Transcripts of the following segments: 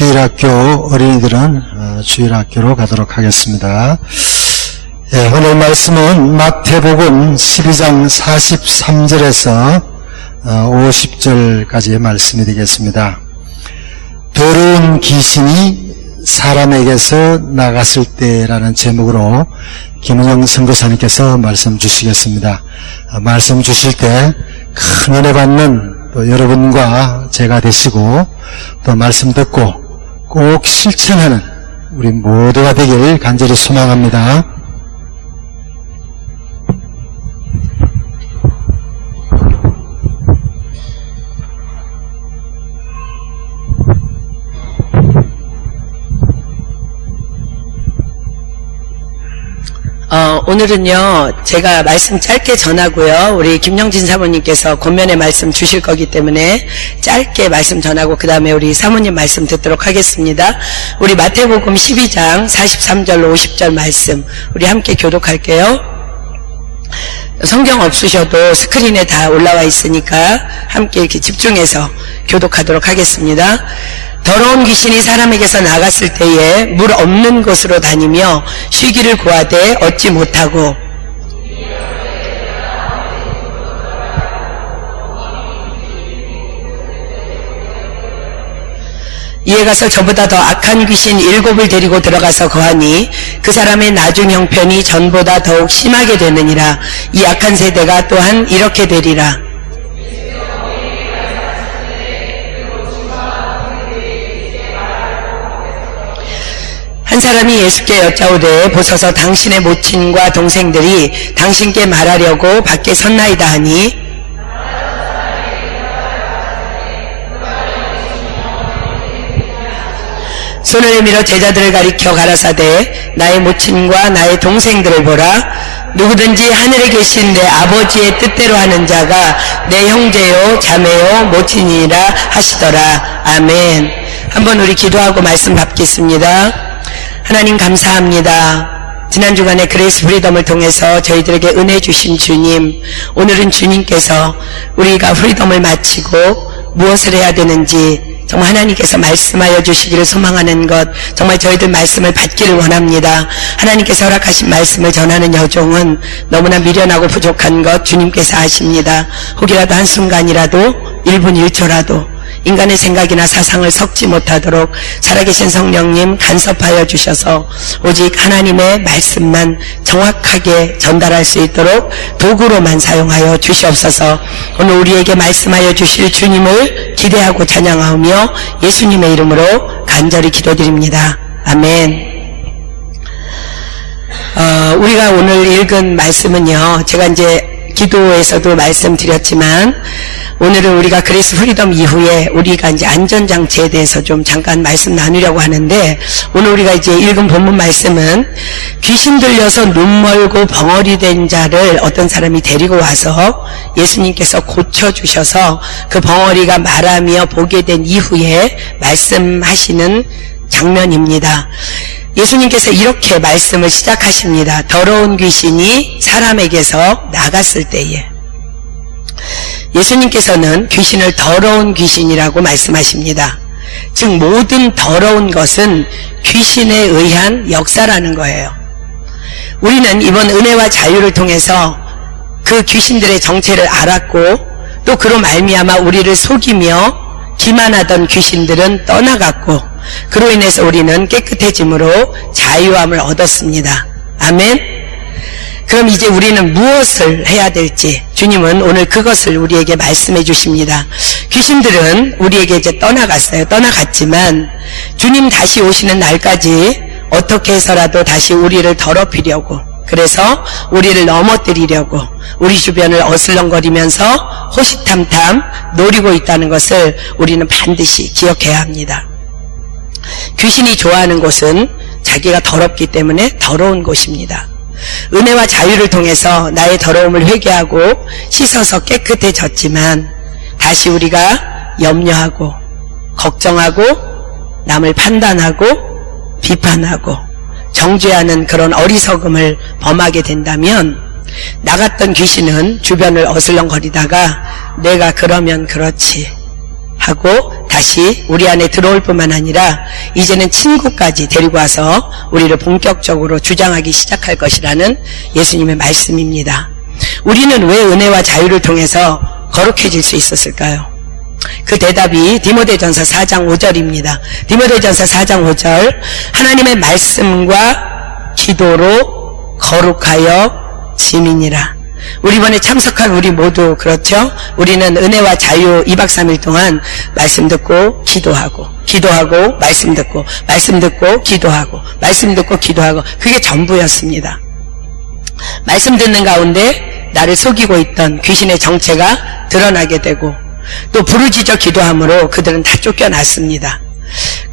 주일학교 어린이들은 주일학교로 가도록 하겠습니다. 오늘 말씀은 마태복음 12장 43절에서 50절까지의 말씀이 되겠습니다. 더러운 귀신이 사람에게서 나갔을 때라는 제목으로 김은영 선교사님께서 말씀 주시겠습니다. 말씀 주실 때 큰 은혜 받는 또 여러분과 제가 되시고 또 말씀 듣고 꼭 실천하는 우리 모두가 되길 간절히 소망합니다. 오늘은요, 제가 말씀 짧게 전하고요, 우리 김영진 사모님께서 권면의 말씀 주실 거기 때문에 짧게 말씀 전하고 그 다음에 우리 사모님 말씀 듣도록 하겠습니다. 우리 마태복음 12장 43절로 50절 말씀 우리 함께 교독할게요. 성경 없으셔도 스크린에 다 올라와 있으니까 함께 이렇게 집중해서 교독하도록 하겠습니다. 더러운 귀신이 사람에게서 나갔을 때에 물 없는 곳으로 다니며 쉬기를 구하되 얻지 못하고 이에 가서 저보다 더 악한 귀신 7을 데리고 들어가서 거하니 그 사람의 나중 형편이 전보다 더욱 심하게 되느니라. 이 악한 세대가 또한 이렇게 되리라. 한 사람이 예수께 여짜오되 보소서 당신의 모친과 동생들이 당신께 말하려고 밖에 섰나이다 하니 손을 내밀어 제자들을 가리켜 가라사대 나의 모친과 나의 동생들을 보라. 누구든지 하늘에 계신 내 아버지의 뜻대로 하는 자가 내 형제요 자매요 모친이라 하시더라. 아멘. 한번 우리 기도하고 말씀 받겠습니다. 하나님 감사합니다. 지난 주간에 그레이스 프리덤을 통해서 저희들에게 은혜 주신 주님, 오늘은 주님께서 우리가 프리덤을 마치고 무엇을 해야 되는지 정말 하나님께서 말씀하여 주시기를 소망하는 것, 정말 저희들 말씀을 받기를 원합니다. 하나님께서 허락하신 말씀을 전하는 여종은 너무나 미련하고 부족한 것 주님께서 아십니다. 혹이라도 한순간이라도 1분 1초라도 인간의 생각이나 사상을 섞지 못하도록 살아계신 성령님 간섭하여 주셔서 오직 하나님의 말씀만 정확하게 전달할 수 있도록 도구로만 사용하여 주시옵소서. 오늘 우리에게 말씀하여 주실 주님을 기대하고 찬양하며 예수님의 이름으로 간절히 기도드립니다. 아멘. 우리가 오늘 읽은 말씀은요, 제가 이제 기도에서도 말씀드렸지만 오늘은 우리가 그레이스 프리덤 이후에 우리가 이제 안전장치에 대해서 좀 잠깐 말씀 나누려고 하는데, 오늘 우리가 이제 읽은 본문 말씀은 귀신 들려서 눈 멀고 벙어리 된 자를 어떤 사람이 데리고 와서 예수님께서 고쳐주셔서 그 벙어리가 말하며 보게 된 이후에 말씀하시는 장면입니다. 예수님께서 이렇게 말씀을 시작하십니다. 더러운 귀신이 사람에게서 나갔을 때에 예수님께서는 귀신을 더러운 귀신이라고 말씀하십니다. 즉 모든 더러운 것은 귀신에 의한 역사라는 거예요. 우리는 이번 은혜와 자유를 통해서 그 귀신들의 정체를 알았고 또 그로 말미암아 우리를 속이며 기만하던 귀신들은 떠나갔고 그로 인해서 우리는 깨끗해짐으로 자유함을 얻었습니다. 아멘. 그럼 이제 우리는 무엇을 해야 될지 주님은 오늘 그것을 우리에게 말씀해 주십니다. 귀신들은 우리에게 이제 떠나갔어요. 떠나갔지만 주님 다시 오시는 날까지 어떻게 해서라도 다시 우리를 더럽히려고, 그래서 우리를 넘어뜨리려고 우리 주변을 어슬렁거리면서 호시탐탐 노리고 있다는 것을 우리는 반드시 기억해야 합니다. 귀신이 좋아하는 곳은 자기가 더럽기 때문에 더러운 곳입니다. 은혜와 자유를 통해서 나의 더러움을 회개하고 씻어서 깨끗해졌지만 다시 우리가 염려하고 걱정하고 남을 판단하고 비판하고 정죄하는 그런 어리석음을 범하게 된다면 나갔던 귀신은 주변을 어슬렁거리다가 내가 그러면 그렇지 하고 다시 우리 안에 들어올 뿐만 아니라 이제는 친구까지 데리고 와서 우리를 본격적으로 주장하기 시작할 것이라는 예수님의 말씀입니다. 우리는 왜 은혜와 자유를 통해서 거룩해질 수 있었을까요? 그 대답이 디모데전서 4장 5절입니다. 디모데전서 4장 5절, 하나님의 말씀과 기도로 거룩하여 짐이니라. 우리 이번에 참석한 우리 모두 그렇죠? 우리는 은혜와 자유 2박 3일 동안 말씀 듣고 기도하고 말씀 듣고 기도하고 말씀 듣고 기도하고, 그게 전부였습니다. 말씀 듣는 가운데 나를 속이고 있던 귀신의 정체가 드러나게 되고 또 부르짖어 기도함으로 그들은 다 쫓겨났습니다.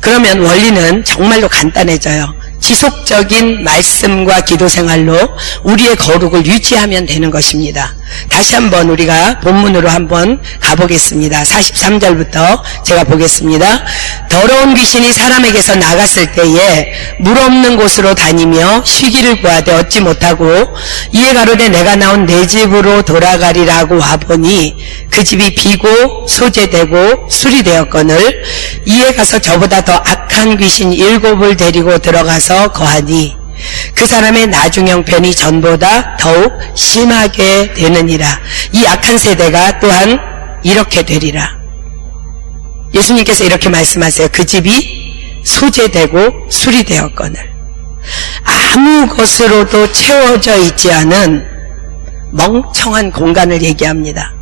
그러면 원리는 정말로 간단해져요. 지속적인 말씀과 기도 생활로 우리의 거룩을 유지하면 되는 것입니다. 다시 한번 우리가 본문으로 한번 가보겠습니다. 43절부터 제가 보겠습니다. 더러운 귀신이 사람에게서 나갔을 때에 물 없는 곳으로 다니며 쉬기를 구하되 얻지 못하고 이에 가로되 내가 나온 내 집으로 돌아가리라고 와보니 그 집이 비고 소재되고 수리되었거늘 이에 가서 저보다 더 악한 귀신 7을 데리고 들어가서 거하니 그 사람의 나중 형편이 전보다 더욱 심하게 되느니라. 이 악한 세대가 또한 이렇게 되리라. 예수님께서 이렇게 말씀하세요. 그 집이 소재되고 수리되었거늘 아무 것으로도 채워져 있지 않은 멍청한 공간을 얘기합니다.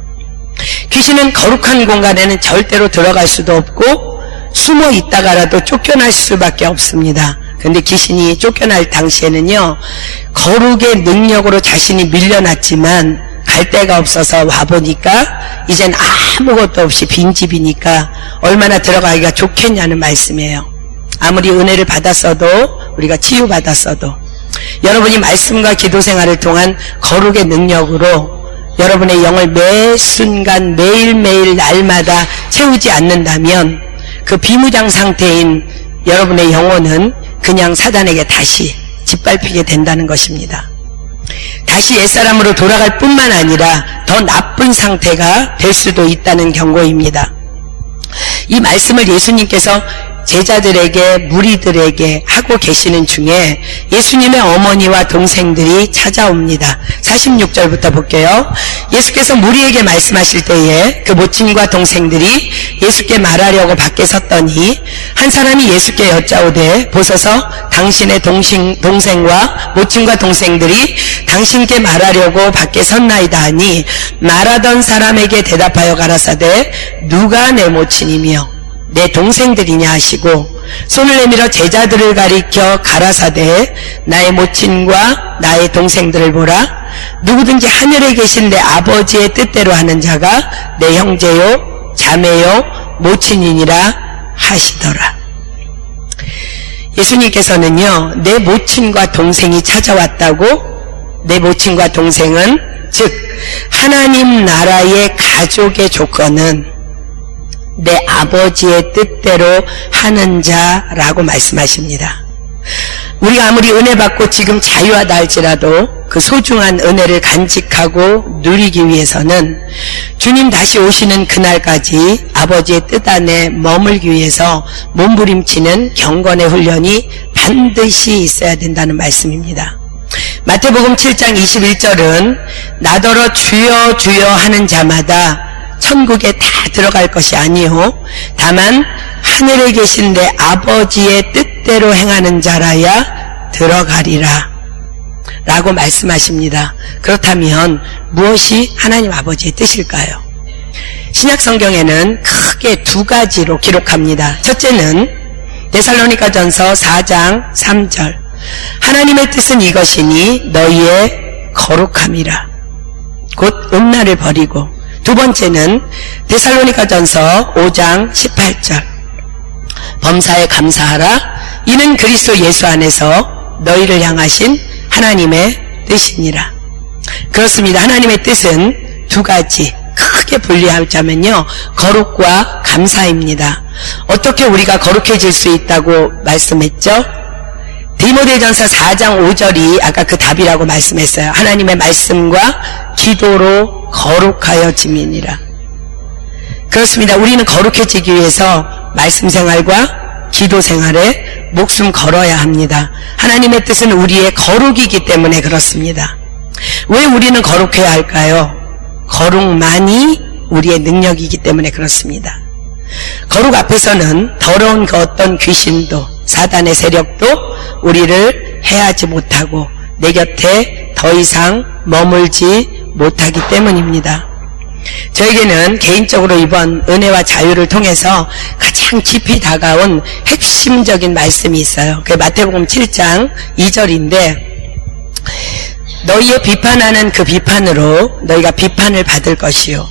귀신은 거룩한 공간에는 절대로 들어갈 수도 없고 숨어 있다가라도 쫓겨날 수밖에 없습니다. 근데 귀신이 쫓겨날 당시에는요, 거룩의 능력으로 자신이 밀려났지만 갈 데가 없어서 와보니까 이젠 아무것도 없이 빈집이니까 얼마나 들어가기가 좋겠냐는 말씀이에요. 아무리 은혜를 받았어도, 우리가 치유받았어도 여러분이 말씀과 기도 생활을 통한 거룩의 능력으로 여러분의 영을 매 순간 매일매일 날마다 채우지 않는다면 그 비무장 상태인 여러분의 영혼은 그냥 사단에게 다시 짓밟히게 된다는 것입니다. 다시 옛사람으로 돌아갈 뿐만 아니라 더 나쁜 상태가 될 수도 있다는 경고입니다. 이 말씀을 예수님께서 제자들에게, 무리들에게 하고 계시는 중에 예수님의 어머니와 동생들이 찾아옵니다. 46절부터 볼게요. 예수께서 무리에게 말씀하실 때에 그 모친과 동생들이 예수께 말하려고 밖에 섰더니 한 사람이 예수께 여짜오되 보소서 당신의 동생과 모친과 동생들이 당신께 말하려고 밖에 섰나이다 하니 말하던 사람에게 대답하여 가라사대 누가 내 모친이며 내 동생들이냐 하시고 손을 내밀어 제자들을 가리켜 가라사대 나의 모친과 나의 동생들을 보라. 누구든지 하늘에 계신 내 아버지의 뜻대로 하는 자가 내 형제요 자매요 모친이니라 하시더라. 예수님께서는요, 내 모친과 동생이 찾아왔다고, 내 모친과 동생은 즉 하나님 나라의 가족의 조건은 내 아버지의 뜻대로 하는 자라고 말씀하십니다. 우리가 아무리 은혜 받고 지금 자유하다 할지라도 그 소중한 은혜를 간직하고 누리기 위해서는 주님 다시 오시는 그날까지 아버지의 뜻 안에 머물기 위해서 몸부림치는 경건의 훈련이 반드시 있어야 된다는 말씀입니다. 마태복음 7장 21절은 나더러 주여 주여 하는 자마다 천국에 다 들어갈 것이 아니요 다만 하늘에 계신 내 아버지의 뜻대로 행하는 자라야 들어가리라 라고 말씀하십니다. 그렇다면 무엇이 하나님 아버지의 뜻일까요? 신약 성경에는 크게 두 가지로 기록합니다. 첫째는 데살로니가전서 4장 3절 하나님의 뜻은 이것이니 너희의 거룩함이라 곧 음란을 버리고, 두 번째는 데살로니가전서 5장 18절 범사에 감사하라 이는 그리스도 예수 안에서 너희를 향하신 하나님의 뜻이니라. 그렇습니다. 하나님의 뜻은 두 가지 크게 분리하자면요, 거룩과 감사입니다. 어떻게 우리가 거룩해질 수 있다고 말씀했죠? 디모데전서 4장 5절이 아까 그 답이라고 말씀했어요. 하나님의 말씀과 기도로 거룩하여 짐이니라. 그렇습니다. 우리는 거룩해지기 위해서 말씀 생활과 기도 생활에 목숨 걸어야 합니다. 하나님의 뜻은 우리의 거룩이기 때문에 그렇습니다. 왜 우리는 거룩해야 할까요? 거룩만이 우리의 능력이기 때문에 그렇습니다. 거룩 앞에서는 더러운 그 어떤 귀신도 사단의 세력도 우리를 해하지 못하고 내 곁에 더 이상 머물지 못하기 때문입니다. 저에게는 개인적으로 이번 은혜와 자유를 통해서 가장 깊이 다가온 핵심적인 말씀이 있어요. 그게 마태복음 7장 2절인데 너희의 비판하는 그 비판으로 너희가 비판을 받을 것이요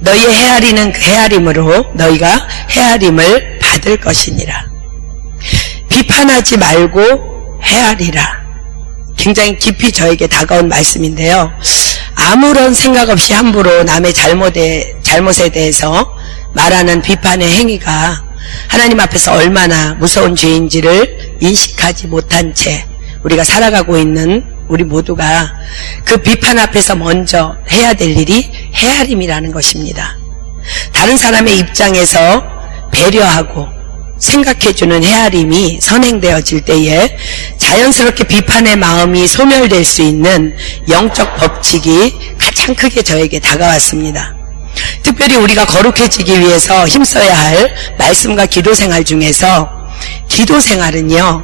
너희의 헤아리는 그 헤아림으로 너희가 헤아림을 받을 것이니라. 비판하지 말고 헤아리라. 굉장히 깊이 저에게 다가온 말씀인데요. 아무런 생각 없이 함부로 남의 잘못에 대해서 말하는 비판의 행위가 하나님 앞에서 얼마나 무서운 죄인지를 인식하지 못한 채 우리가 살아가고 있는 우리 모두가 그 비판 앞에서 먼저 해야 될 일이 헤아림이라는 것입니다. 다른 사람의 입장에서 배려하고 생각해주는 헤아림이 선행되어질 때에 자연스럽게 비판의 마음이 소멸될 수 있는 영적 법칙이 가장 크게 저에게 다가왔습니다. 특별히 우리가 거룩해지기 위해서 힘써야 할 말씀과 기도 생활 중에서 기도 생활은요,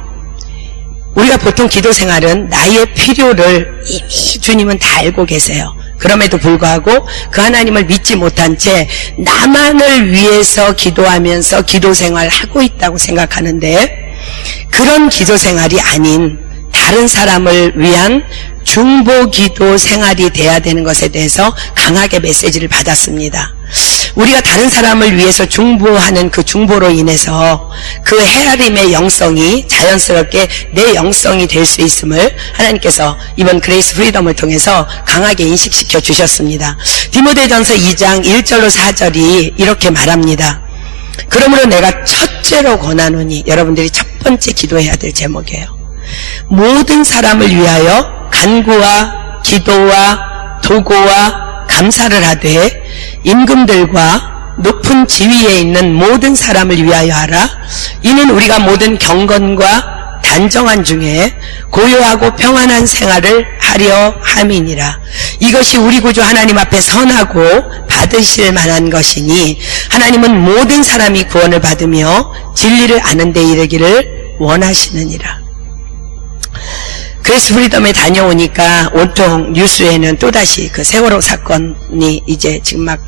우리가 보통 기도 생활은 나의 필요를 이미 주님은 다 알고 계세요. 그럼에도 불구하고 그 하나님을 믿지 못한 채 나만을 위해서 기도하면서 기도 생활을 하고 있다고 생각하는데 그런 기도 생활이 아닌 다른 사람을 위한 중보 기도 생활이 돼야 되는 것에 대해서 강하게 메시지를 받았습니다. 우리가 다른 사람을 위해서 중보하는 그 중보로 인해서 그 헤아림의 영성이 자연스럽게 내 영성이 될 수 있음을 하나님께서 이번 그레이스 프리덤을 통해서 강하게 인식시켜 주셨습니다. 디모데전서 2장 1절로 4절이 이렇게 말합니다. 그러므로 내가 첫째로 권하노니, 여러분들이 첫 번째 기도해야 될 제목이에요. 모든 사람을 위하여 간구와 기도와 도고와 감사를 하되 임금들과 높은 지위에 있는 모든 사람을 위하여 하라. 이는 우리가 모든 경건과 단정한 중에 고요하고 평안한 생활을 하려 함이니라. 이것이 우리 구주 하나님 앞에 선하고 받으실 만한 것이니 하나님은 모든 사람이 구원을 받으며 진리를 아는 데 이르기를 원하시느니라. 그레이스 프리덤에 다녀오니까 온통 뉴스에는 또다시 그 세월호 사건이 이제 지금 막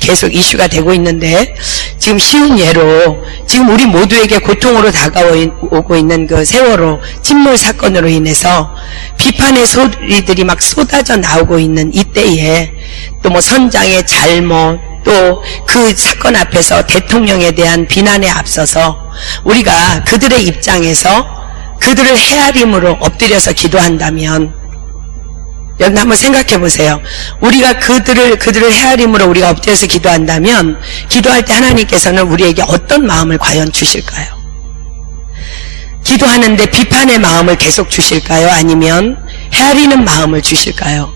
계속 이슈가 되고 있는데, 지금 쉬운 예로 지금 우리 모두에게 고통으로 다가오고 있는 그 세월호 침몰 사건으로 인해서 비판의 소리들이 막 쏟아져 나오고 있는 이때에 또 뭐 선장의 잘못, 또 그 사건 앞에서 대통령에 대한 비난에 앞서서 우리가 그들의 입장에서 그들을 헤아림으로 엎드려서 기도한다면, 여러분 한번 생각해 보세요. 우리가 그들을 헤아림으로 우리가 엎드려서 기도한다면, 기도할 때 하나님께서는 우리에게 어떤 마음을 과연 주실까요? 기도하는데 비판의 마음을 계속 주실까요? 아니면 헤아리는 마음을 주실까요?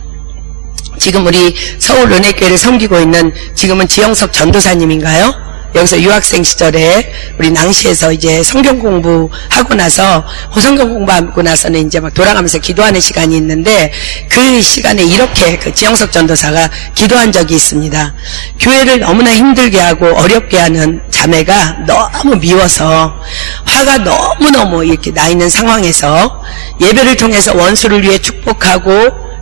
지금 우리 서울 은혜교회를 섬기고 있는 지금은 지영석 전도사님인가요? 여기서 유학생 시절에 우리 낭시에서 이제 성경 공부하고 나서, 성경 공부하고 나서는 이제 막 돌아가면서 기도하는 시간이 있는데, 그 시간에 이렇게 그 지영석 전도사가 기도한 적이 있습니다. 교회를 너무나 힘들게 하고 어렵게 하는 자매가 너무 미워서 화가 너무너무 이렇게 나 있는 상황에서 예배를 통해서 원수를 위해 축복하고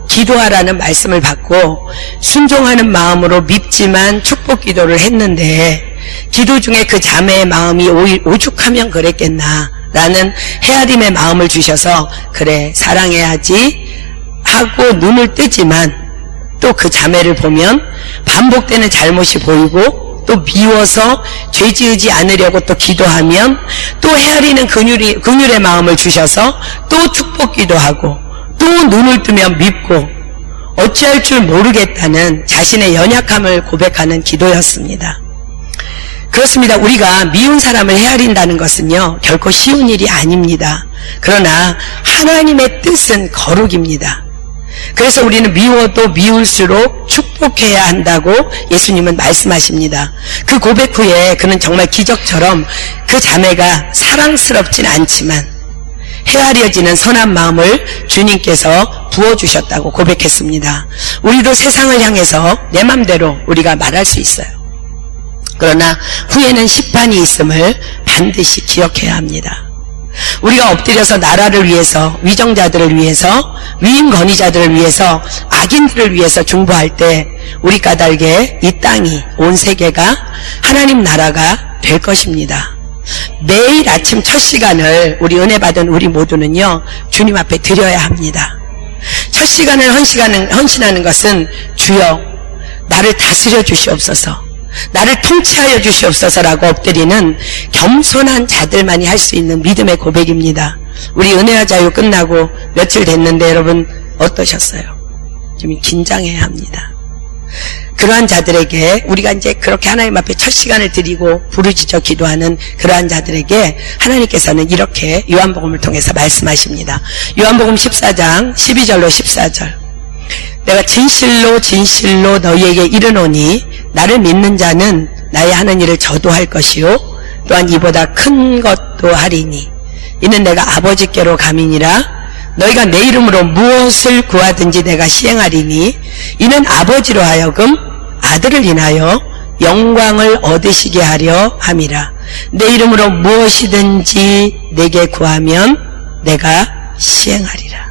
기도하라는 말씀을 받고 순종하는 마음으로 밉지만 축복 기도를 했는데, 기도 중에 그 자매의 마음이 오죽하면 그랬겠나 라는 헤아림의 마음을 주셔서, 그래 사랑해야지 하고 눈을 뜨지만 또 그 자매를 보면 반복되는 잘못이 보이고 또 미워서 죄 지으지 않으려고 또 기도하면 또 헤아리는 긍휼의 마음을 주셔서 또 축복 기도하고 또 눈을 뜨면 밉고 어찌할 줄 모르겠다는 자신의 연약함을 고백하는 기도였습니다. 그렇습니다. 우리가 미운 사람을 헤아린다는 것은요, 결코 쉬운 일이 아닙니다. 그러나 하나님의 뜻은 거룩입니다. 그래서 우리는 미워도 미울수록 축복해야 한다고 예수님은 말씀하십니다. 그 고백 후에 그는 정말 기적처럼 그 자매가 사랑스럽진 않지만 헤아려지는 선한 마음을 주님께서 부어주셨다고 고백했습니다. 우리도 세상을 향해서 내 맘대로 우리가 말할 수 있어요. 그러나 후에는 심판이 있음을 반드시 기억해야 합니다. 우리가 엎드려서 나라를 위해서, 위정자들을 위해서, 위임 건의자들을 위해서, 악인들을 위해서 중보할 때 우리 까닭에 이 땅이, 온 세계가 하나님 나라가 될 것입니다. 매일 아침 첫 시간을 우리 은혜 받은 우리 모두는요, 주님 앞에 드려야 합니다. 첫 시간을 헌신하는 것은 주여 나를 다스려 주시옵소서, 나를 통치하여 주시옵소서라고 엎드리는 겸손한 자들만이 할 수 있는 믿음의 고백입니다. 우리 은혜와 자유 끝나고 며칠 됐는데 여러분 어떠셨어요? 좀 긴장해야 합니다. 그러한 자들에게 우리가 이제 그렇게 하나님 앞에 첫 시간을 드리고 부르짖어 기도하는 그러한 자들에게 하나님께서는 이렇게 요한복음을 통해서 말씀하십니다. 요한복음 14장 12절로 14절. 내가 진실로 진실로 너희에게 이르노니 나를 믿는 자는 나의 하는 일을 저도 할 것이요 또한 이보다 큰 것도 하리니 이는 내가 아버지께로 감이니라. 너희가 내 이름으로 무엇을 구하든지 내가 시행하리니 이는 아버지로 하여금 아들을 인하여 영광을 얻으시게 하려 함이라. 내 이름으로 무엇이든지 내게 구하면 내가 시행하리라.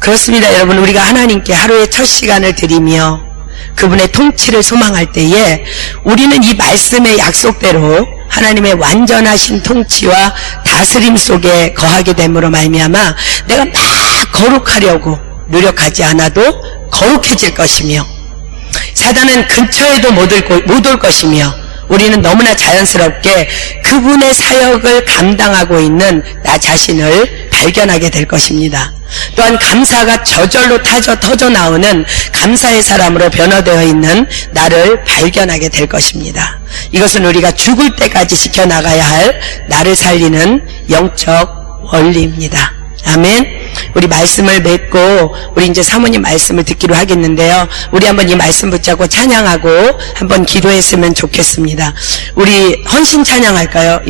그렇습니다. 여러분, 우리가 하나님께 하루의 첫 시간을 드리며 그분의 통치를 소망할 때에 우리는 이 말씀의 약속대로 하나님의 완전하신 통치와 다스림 속에 거하게 됨으로 말미암아 내가 막 거룩하려고 노력하지 않아도 거룩해질 것이며 사단은 근처에도 못 올 것이며 우리는 너무나 자연스럽게 그분의 사역을 감당하고 있는 나 자신을 발견하게 될 것입니다. 또한 감사가 저절로 터져 나오는 감사의 사람으로 변화되어 있는 나를 발견하게 될 것입니다. 이것은 우리가 죽을 때까지 지켜나가야 할 나를 살리는 영적 원리입니다. 아멘. 우리 말씀을 맺고 우리 이제 사모님 말씀을 듣기로 하겠는데요. 우리 한번 이 말씀 붙잡고 찬양하고 한번 기도했으면 좋겠습니다. 우리 헌신 찬양할까요?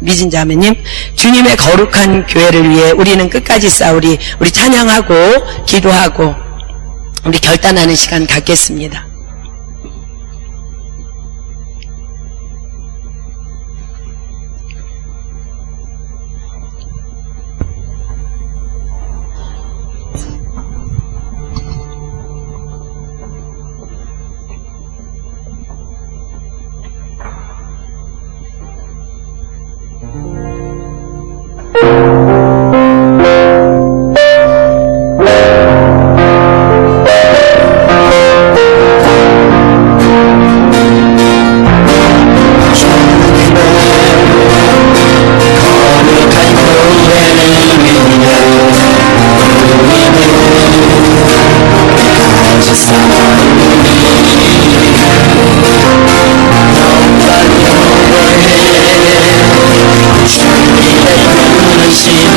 미진 자매님, 주님의 거룩한 교회를 위해 우리는 끝까지 싸우리. 우리 찬양하고 기도하고 우리 결단하는 시간 갖겠습니다. See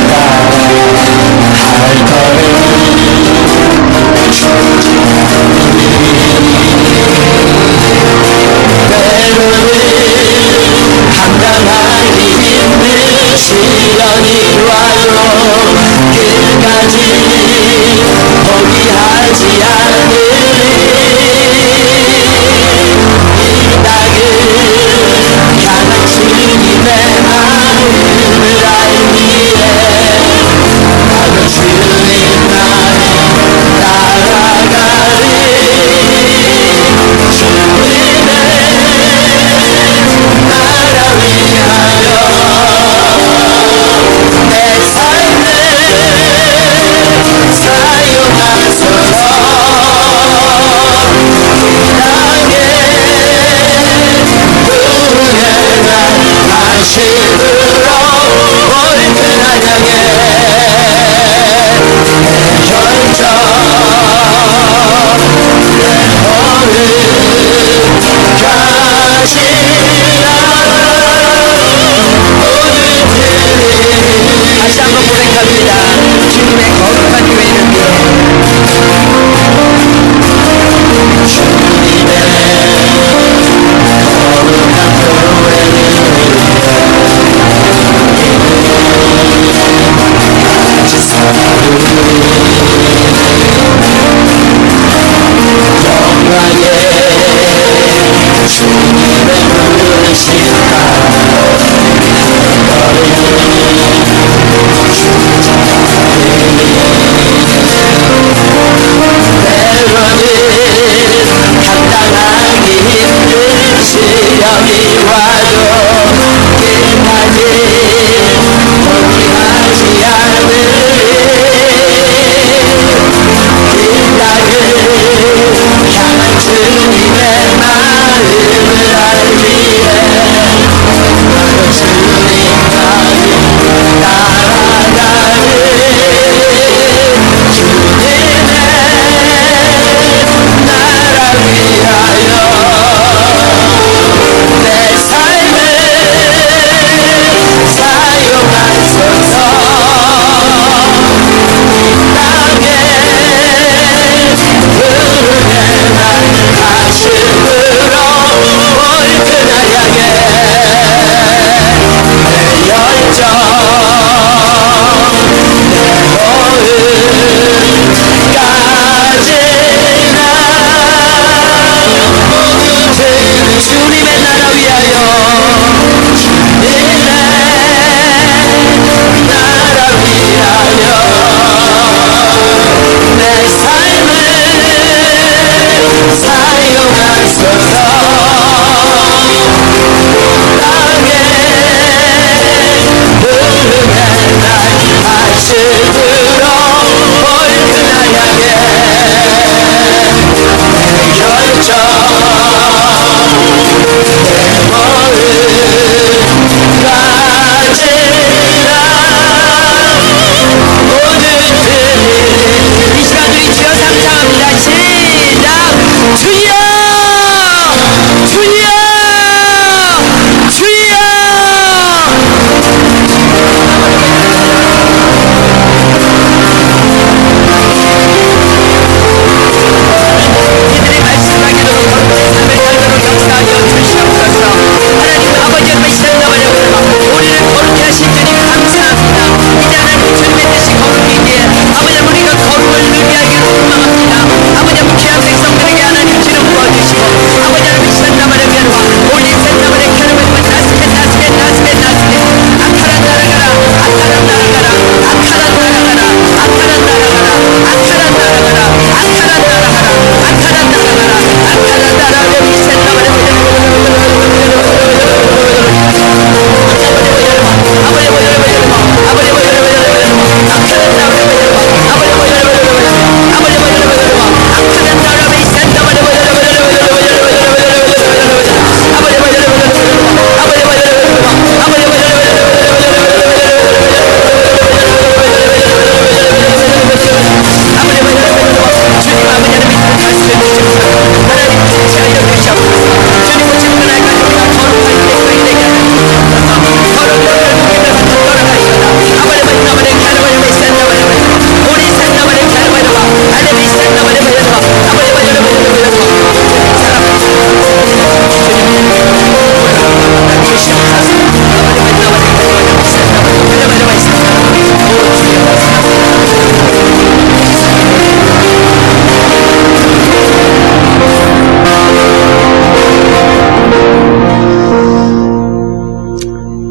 감당하기 힘든 시련이 와도 끝까지 포기하지 않으리. 이 땅을 향한 주님의 마음을 알기에 나도 주님만을 따라가리. 주님의 나라 위하여 내 삶을 사용하소서. 이 땅에 흐르는 날 가슴으로 올 그날 향해 내 열정 내 모음까지나 모든 주님의 나라 위하여 주님의 나라 위하여 내 삶을 사용하소서. 땅에 흐르는 날 가슴으로 올 그날 향해 내 열정 내 모음까지나 모든 이 시간 우리 주여 감사합니다. 시작. 주여 주여 주여. 이들의 말씀하기로 거룩한 삶을 살도록 역사하여 주시옵소서. 하나님 아버지 앞에 시간나버려 우리를 거룩히 하신 주님 감사합니다. 이제 하나님 주님의 뜻이 거룩이기에 아버지 우리가 거룩을 의미하기를 소망합니다. 아버지 귀한 백성들에게 하나님 주름 부어주시고 아버지 하나님 시간나버려 올린 생나버려 캐르면과 나스게 아카란 날아가라 아카란 날아가라 아카란 날아가라 아카란 날아가라 아카란 날아가라 아카란 날아가라 아카란 날아가라 아카란 날아가라 미센나버려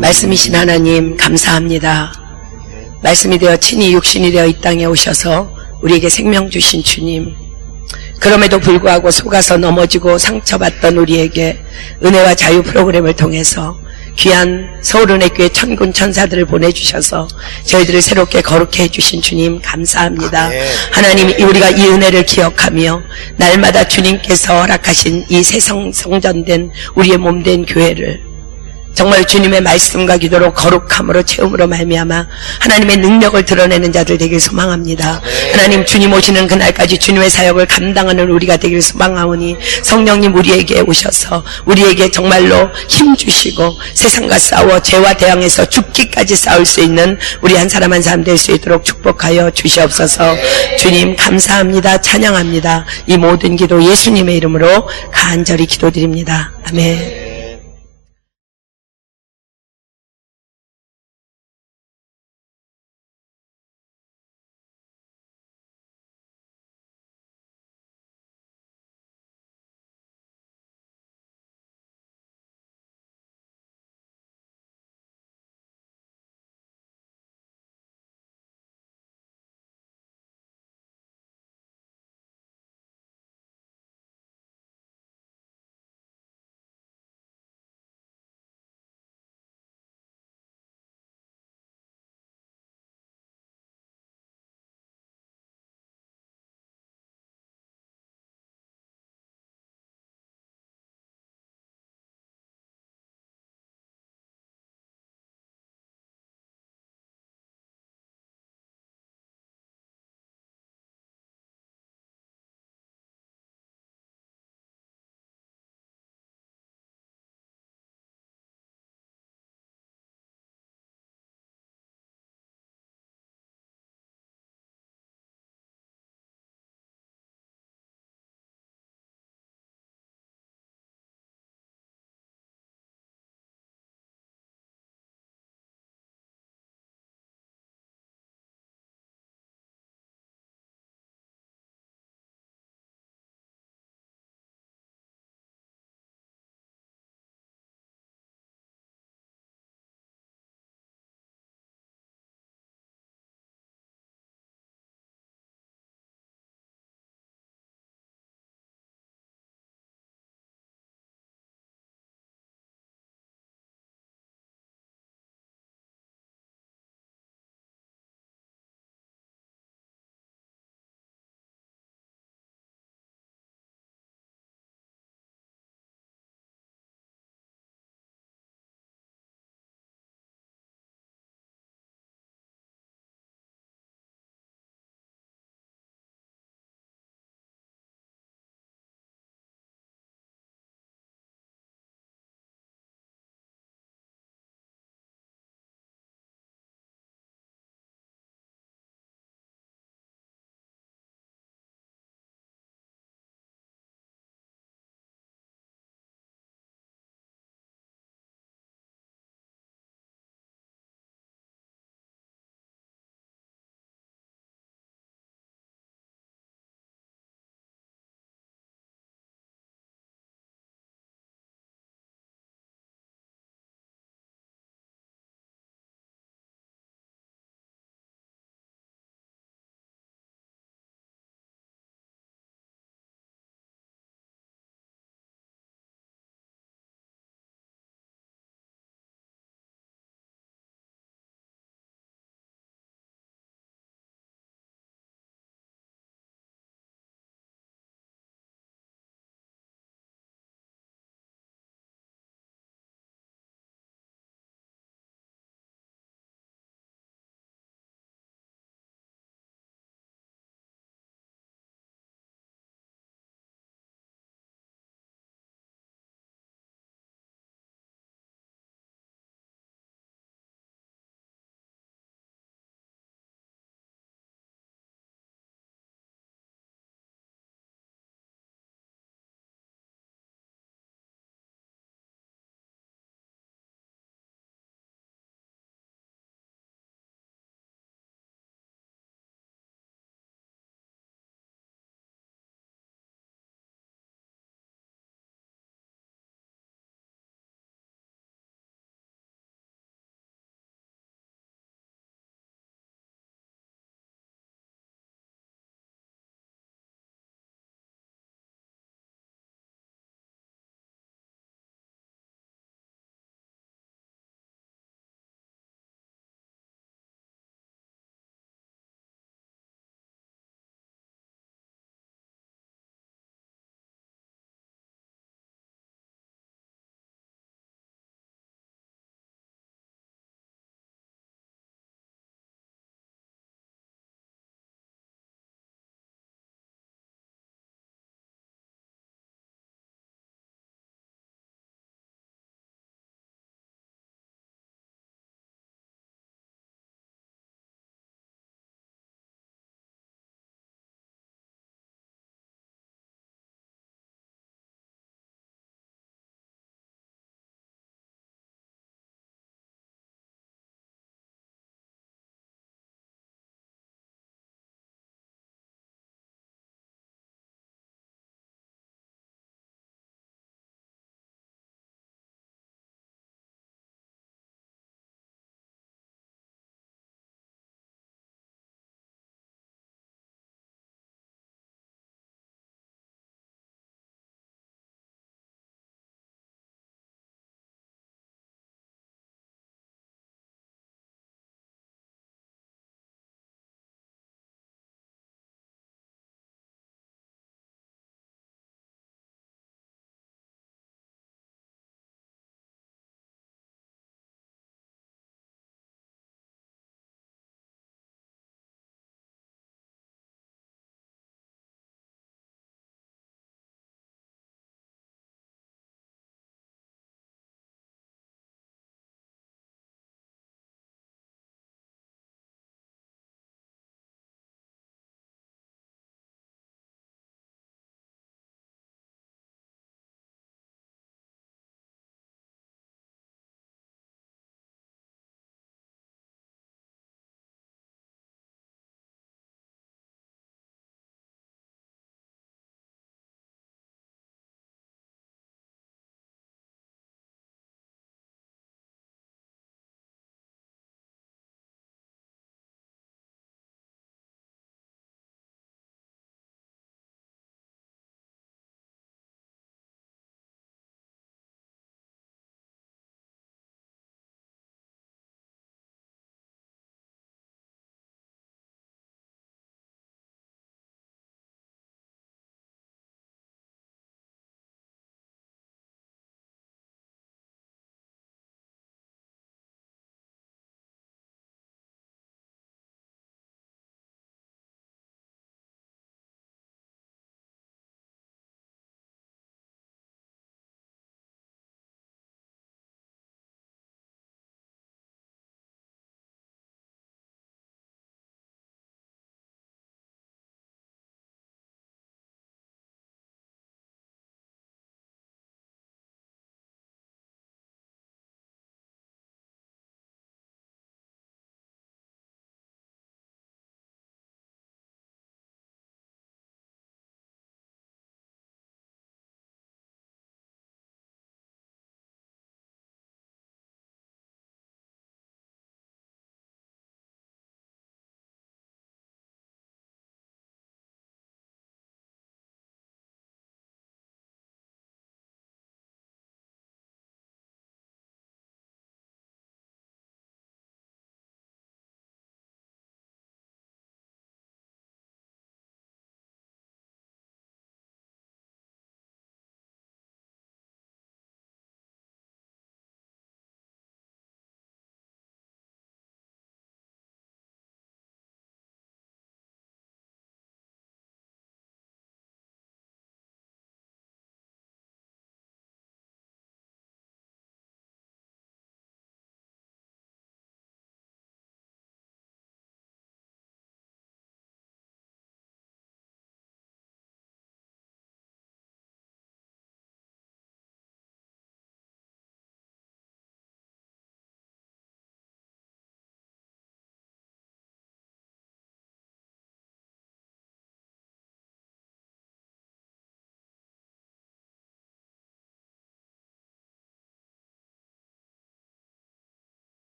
말씀이신 하나님 감사합니다. 말씀이 되어 친히 육신이 되어 이 땅에 오셔서 우리에게 생명 주신 주님, 그럼에도 불구하고 속아서 넘어지고 상처받던 우리에게 은혜와 자유 프로그램을 통해서 귀한 서울은혜교회 천군 천사들을 보내주셔서 저희들을 새롭게 거룩해 해주신 주님 감사합니다. 하나님, 우리가 이 은혜를 기억하며 날마다 주님께서 허락하신 이 새 성전된 우리의 몸된 교회를 정말 주님의 말씀과 기도로 거룩함으로 채움으로 말미암아 하나님의 능력을 드러내는 자들 되길 소망합니다. 하나님, 주님 오시는 그날까지 주님의 사역을 감당하는 우리가 되길 소망하오니 성령님 우리에게 오셔서 우리에게 정말로 힘주시고 세상과 싸워 죄와 대항해서 죽기까지 싸울 수 있는 우리 한 사람 한 사람 될 수 있도록 축복하여 주시옵소서. 주님 감사합니다. 찬양합니다. 이 모든 기도 예수님의 이름으로 간절히 기도드립니다. 아멘.